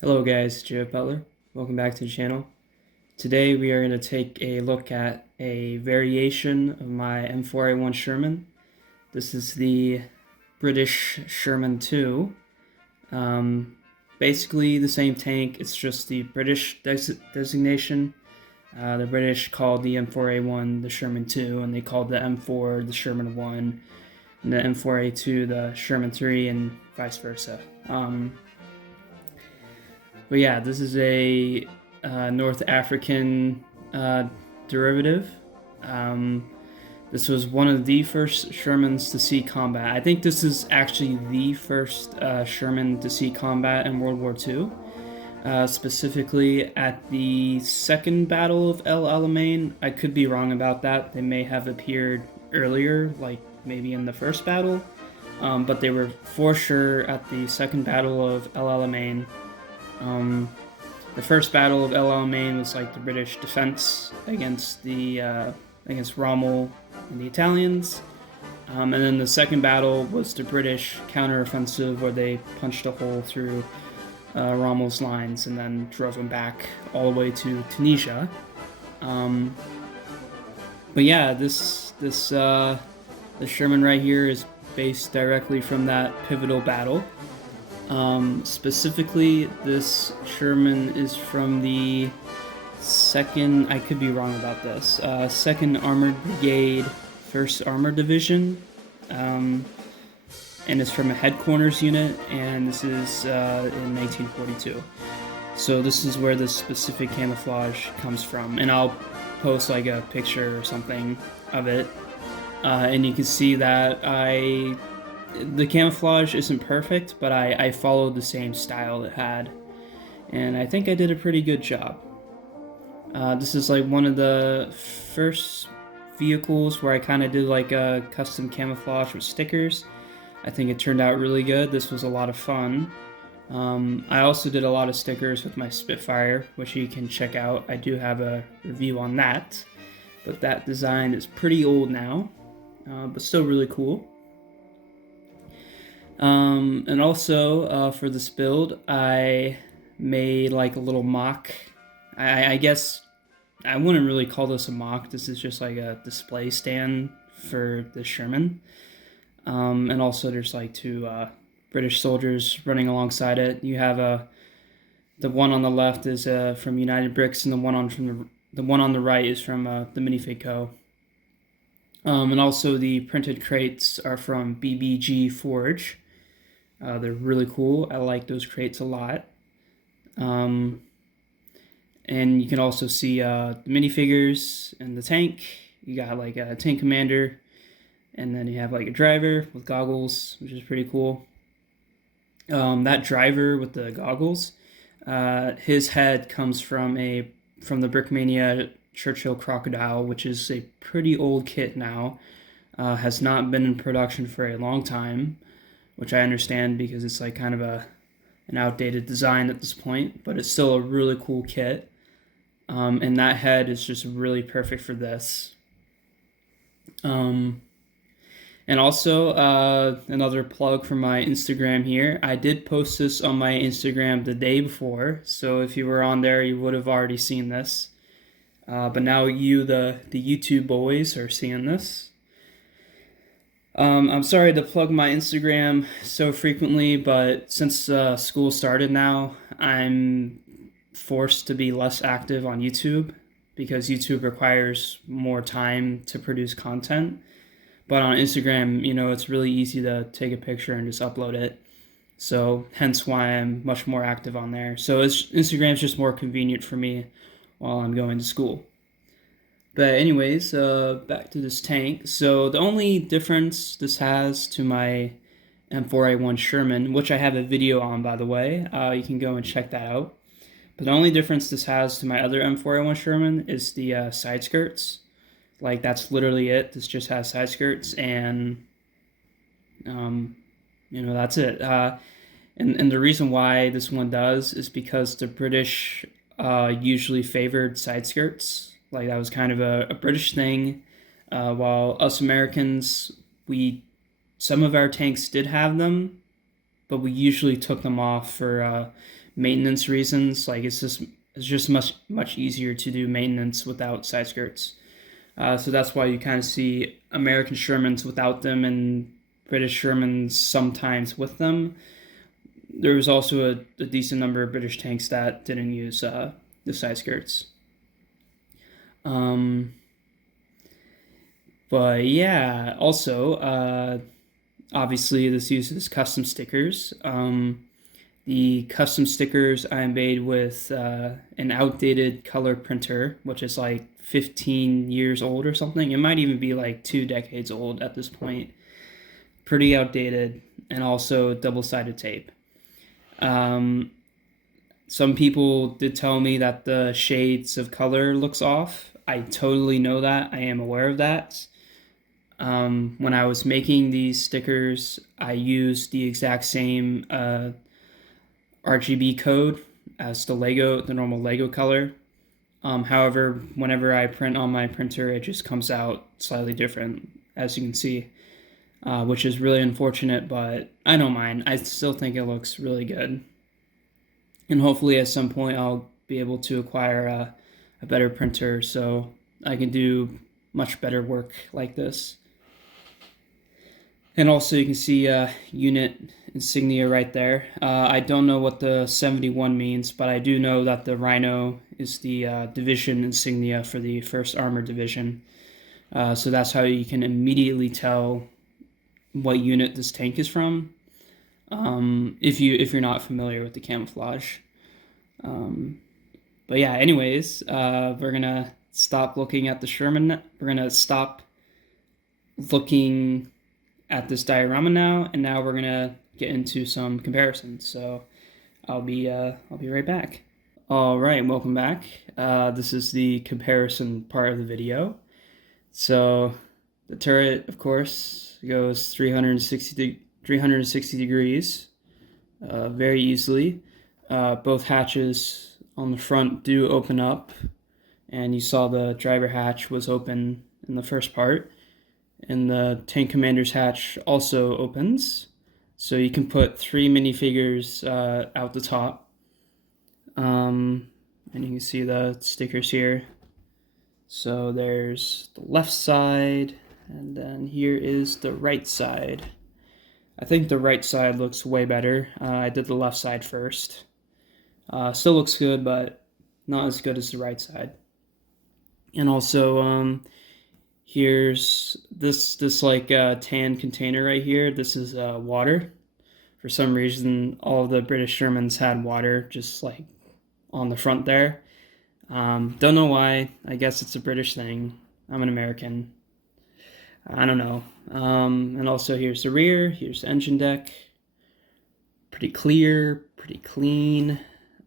Hello guys, Joe Butler. Welcome back to the channel. Today we are going to take a look at a variation of my M4A1 Sherman. This is the British Sherman 2. Basically the same tank, it's just the British designation. The British called the M4A1 the Sherman 2, and they called the M4 the Sherman 1, and the M4A2 the Sherman 3, and vice versa. But yeah, this is a North African derivative. This was one of the first Shermans to see combat. I think this is actually the first Sherman to see combat in World War II. Specifically at the Second Battle of El Alamein. I could be wrong about that. They may have appeared earlier, like maybe in the first battle. But they were for sure at the Second Battle of El Alamein. The first battle of El Alamein was like the British defense against against Rommel and the Italians, and then the second battle was the British counteroffensive, where they punched a hole through Rommel's lines and then drove him back all the way to Tunisia. But yeah, the Sherman right here is based directly from that pivotal battle. Specifically, this Sherman is from the second, I could be wrong about this, 2nd Armored Brigade, 1st Armored Division, and it's from a headquarters unit, and this is in 1942. So this is where this specific camouflage comes from, and I'll post like a picture or something of it, and you can see that the camouflage isn't perfect, but I followed the same style it had, and I think I did a pretty good job. This is like one of the first vehicles where I kind of did like a custom camouflage with stickers. I think it turned out really good. This was a lot of fun. I also did a lot of stickers with my Spitfire, which you can check out. I do have a review on that, but that design is pretty old now, but still really cool. And also, for this build, I made like a little mock. I guess I wouldn't really call this a mock. This is just like a display stand for the Sherman. And also there's like two British soldiers running alongside it. You have the one on the left is from United Bricks, and the one on the right is from the Minifig Co. And also the printed crates are from BBG Forge. They're really cool. I like those crates a lot. And you can also see the minifigures and the tank. You got like a tank commander, and then you have like a driver with goggles, which is pretty cool. That driver with the goggles, his head comes from the Brickmania Churchill Crocodile, which is a pretty old kit now. Has not been in production for a long time, which I understand because it's like kind of an outdated design at this point, but it's still a really cool kit. And that head is just really perfect for this. And also, another plug for my Instagram here. I did post this on my Instagram the day before, so if you were on there, you would have already seen this. But now you, the YouTube boys, are seeing this. I'm sorry to plug my Instagram so frequently, but since school started now, I'm forced to be less active on YouTube because YouTube requires more time to produce content. But on Instagram, it's really easy to take a picture and just upload it. So hence why I'm much more active on there. So Instagram's just more convenient for me while I'm going to school. But anyways, back to this tank. So the only difference this has to my M4A1 Sherman, which I have a video on, by the way, you can go and check that out. But the only difference this has to my other M4A1 Sherman is the side skirts. Like, that's literally it. This just has side skirts, and that's it. And the reason why this one does is because the British usually favored side skirts. Like, that was kind of a British thing, while us Americans, some of our tanks did have them, but we usually took them off for maintenance reasons. Like it's just much easier to do maintenance without side skirts. So that's why you kind of see American Shermans without them and British Shermans sometimes with them. There was also a decent number of British tanks that didn't use the side skirts. But yeah, also, obviously this uses custom stickers. The custom stickers I made with an outdated color printer, which is like 15 years old or something. It might even be like 2 decades old at this point. Pretty outdated, and also double-sided tape. Some people did tell me that the shades of color looks off. I totally know that. I am aware of that. When I was making these stickers, I used the exact same RGB code as the normal Lego color. However, whenever I print on my printer, it just comes out slightly different, as you can see, which is really unfortunate, but I don't mind. I still think it looks really good. And hopefully at some point I'll be able to acquire a better printer so I can do much better work like this. And also you can see unit insignia right there. I don't know what the 71 means, but I do know that the Rhino is the division insignia for the 1st Armored Division. So that's how you can immediately tell what unit this tank is from, if you're not familiar with the camouflage. But yeah, anyways, we're gonna stop looking at the Sherman. We're gonna stop looking at this diorama now, and now we're gonna get into some comparisons. So I'll be right back. All right, welcome back. This is the comparison part of the video. So the turret, of course, goes 360 degrees very easily. Both hatches on the front do open up, and you saw the driver hatch was open in the first part. And the tank commander's hatch also opens, so you can put 3 minifigures out the top. And you can see the stickers here. So there's the left side, and then here is the right side. I think the right side looks way better. I did the left side first. Still looks good, but not as good as the right side. And also, here's this like tan container right here. This is water. For some reason, all the British Shermans had water just like on the front there. Don't know why. I guess it's a British thing. I'm an American. I don't know. And also here's the rear. Here's the engine deck. Pretty clear, pretty clean.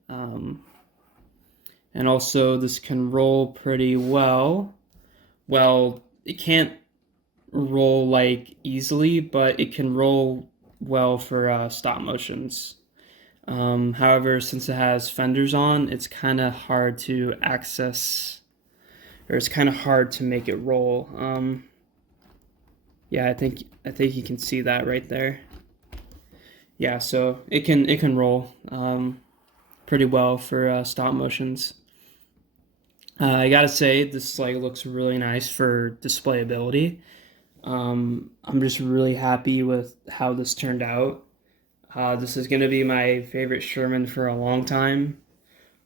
And also this can roll pretty well. Well, it can't roll like easily, but it can roll well for stop motions. However, since it has fenders on, it's kind of hard to access, or it's kind of hard to make it roll. Yeah, I think you can see that right there. Yeah, so it can roll pretty well for stop motions. I gotta say, this like looks really nice for displayability. I'm just really happy with how this turned out. This is gonna be my favorite Sherman for a long time.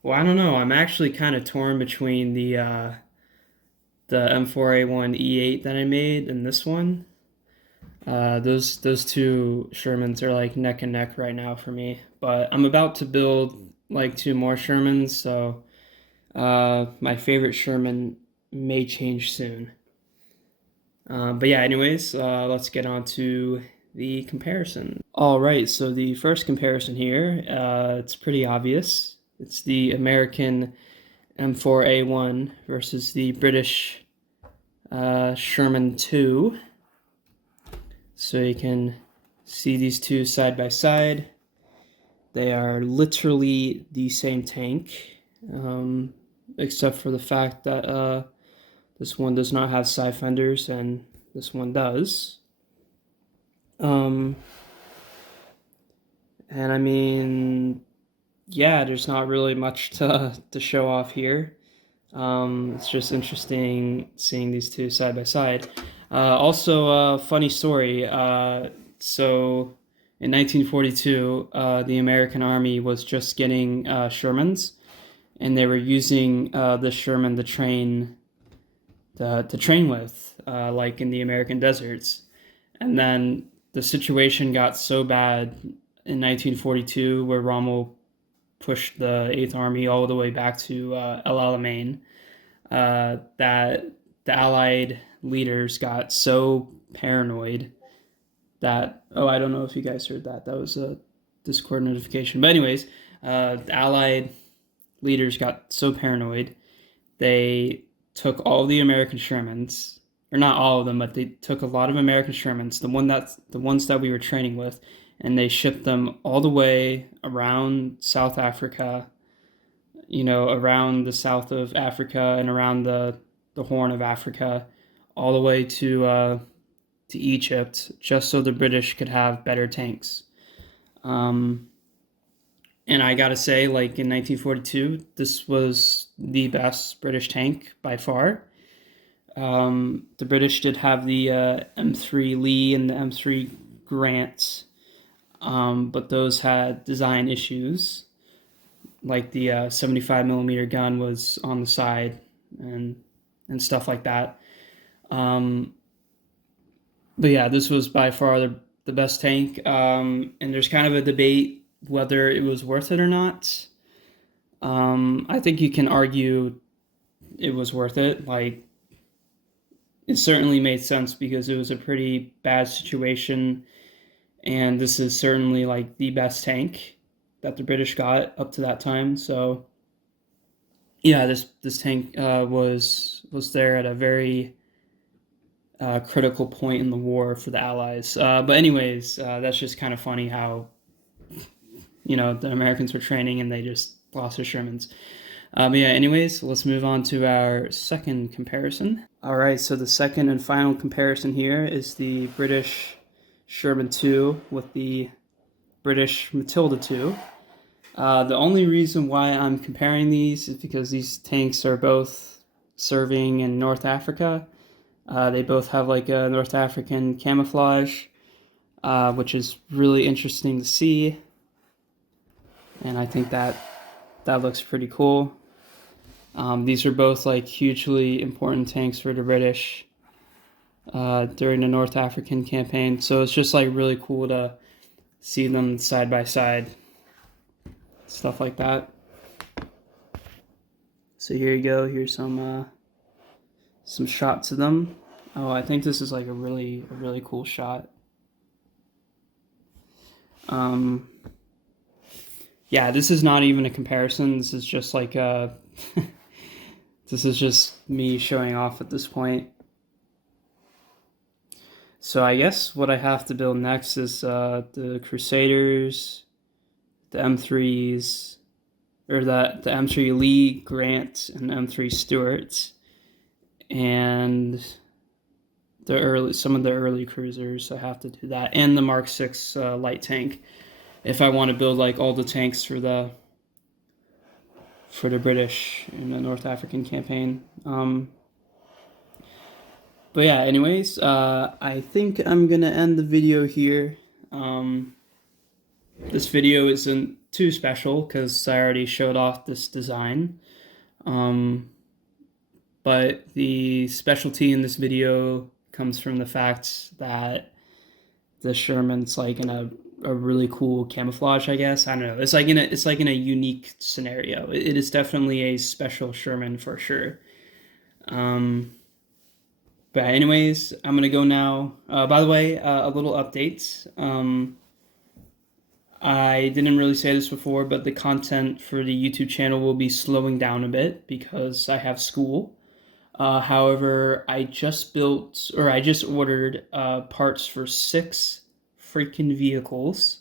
Well, I don't know. I'm actually kind of torn between the M4A1 E8 that I made and this one. Those 2 Shermans are like neck and neck right now for me. But I'm about to build like 2 more Shermans, so my favorite Sherman may change soon. But yeah, anyways, let's get on to the comparison. All right, so the first comparison here, it's pretty obvious. It's the American M4A1 versus the British Sherman 2. So you can see these 2 side by side. They are literally the same tank, except for the fact that this one does not have side fenders and this one does. And I mean, yeah, there's not really much to show off here. It's just interesting seeing these two side by side. Also, funny story. So in 1942, the American Army was just getting Shermans, and they were using the Sherman to train with, like in the American deserts. And then the situation got so bad in 1942, where Rommel pushed the Eighth Army all the way back to El Alamein, that the Allied leaders got so paranoid that, oh, I don't know if you guys heard that. That was a Discord notification. But anyways, the Allied leaders got so paranoid, they took all the American Shermans, or not all of them, but they took a lot of American Shermans, the ones that we were training with, and they shipped them all the way around South Africa, around the south of Africa and around the Horn of Africa, all the way to Egypt, just so the British could have better tanks. Um, and I gotta say, like in 1942, this was the best British tank by far. The British did have the M3 Lee and the M3 Grant, but those had design issues. Like the 75 millimeter gun was on the side and stuff like that. Um, but yeah, this was by far the best tank. And there's kind of a debate whether it was worth it or not. I think you can argue it was worth it. Like, it certainly made sense because it was a pretty bad situation, and this is certainly like the best tank that the British got up to that time. So yeah, this tank was there at a very critical point in the war for the Allies. But anyways, that's just kind of funny how the Americans were training and they just lost their Shermans. But yeah, anyways, let's move on to our second comparison. All right, so the second and final comparison here is the British Sherman 2 with the British Matilda 2. The only reason why I'm comparing these is because these tanks are both serving in North Africa. They both have like a North African camouflage, which is really interesting to see. And I think that looks pretty cool. These are both like hugely important tanks for the British during the North African campaign. So it's just like really cool to see them side by side. Stuff like that. So here you go. Here's some shots of them. Oh, I think this is like a really cool shot. Yeah, this is not even a comparison. This is just like this is just me showing off at this point. So I guess what I have to build next is the Crusaders, the M3s, or the M3 Lee, Grant, and M3 Stuart, and some of the early cruisers. I have to do that, and the Mark 6 light tank, if I want to build like all the tanks for the British in the North African campaign. But yeah, anyways, I think I'm gonna end the video here. This video isn't too special because I already showed off this design. But the specialty in this video comes from the fact that the Sherman's like in a really cool camouflage, I guess. I don't know. It's like in a unique scenario. It is definitely a special Sherman for sure. But anyways, I'm gonna go now. By the way, a little update. I didn't really say this before, but the content for the YouTube channel will be slowing down a bit because I have school. However, I just ordered parts for 6 freaking vehicles.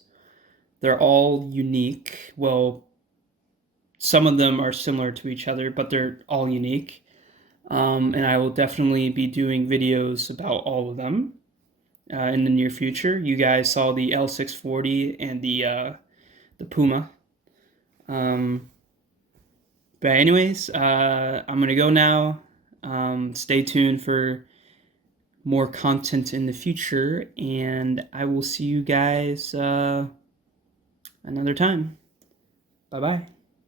They're all unique. Well, some of them are similar to each other, but they're all unique. And I will definitely be doing videos about all of them in the near future. You guys saw the L640 and the Puma. But anyways, I'm gonna go now. Stay tuned for more content in the future, and I will see you guys another time. Bye bye.